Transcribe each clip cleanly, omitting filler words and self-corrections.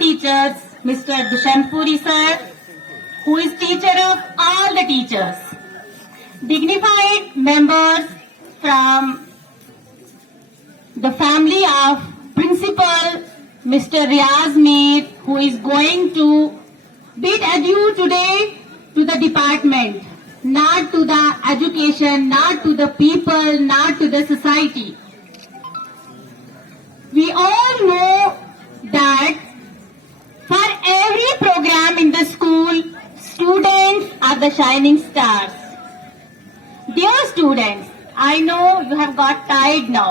teachers, Mr. Dushant Puri sir, who is teacher of all the teachers. Dignified members from the family of Principal Mr. Riaz Mir, who is going to bid adieu today to the department, not to the education, not to the people, not to the society. We all know that for every program in the school, students are the shining stars. Dear students, I know you have got tired now.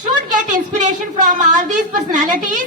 should get inspiration from all these personalities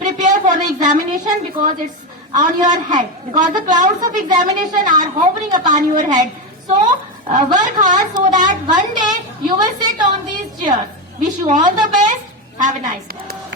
prepare for the examination because it's on your head, because the clouds of examination are hovering upon your head. So work hard so that one day you will sit on these chairs. Wish you all the best. Have a nice day.